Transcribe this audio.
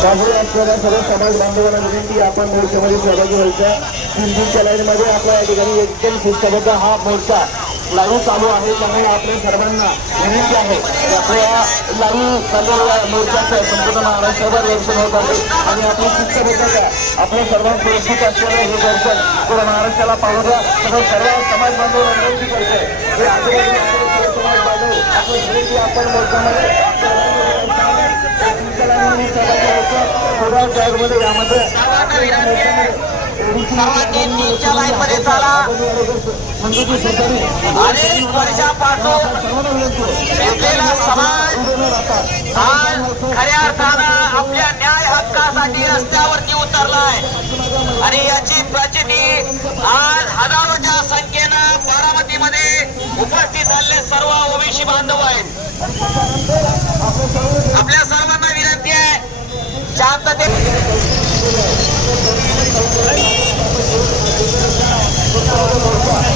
त्यामुळे असलेल्या सर्व समाज बांधवांना विनंती आपण मोर्चामध्ये सहभागी व्हायचं. हिंदूच्या लाईनमध्ये आपला या ठिकाणी एकदम शिस्तबद्ध हा मोर्चा. लाईव्ह चालू आहे त्यामुळे आपल्या सर्वांना विनंती आहे की आपल्या लाईव्ह चाललेल्या मोर्चाचं संपूर्ण महाराष्ट्रभर दर्शन होत आहे. आणि आपली शिस्तबद्धता आपल्या सर्वांना सुरक्षित असलेलं हे दर्शन पूर्ण महाराष्ट्राला पाहू द्या. सर्व समाज विनंती करते आजूबाजूला बांधव विनंती आपण मोर्चामध्ये सहभागी थोड्या वेळामध्ये यामध्ये सर्वांनी अनेक वर्षापासून समाज खऱ्या अर्थानं आपल्या न्याय हक्कासाठी रस्त्यावरती उतरलाय आणि याची प्रचिती आज हजारोच्या संख्येनं बारामतीमध्ये उपस्थित झालेले सर्व ओबीसी बांधव आहेत आपल्या सर्वांना विनंती आहे शांततेत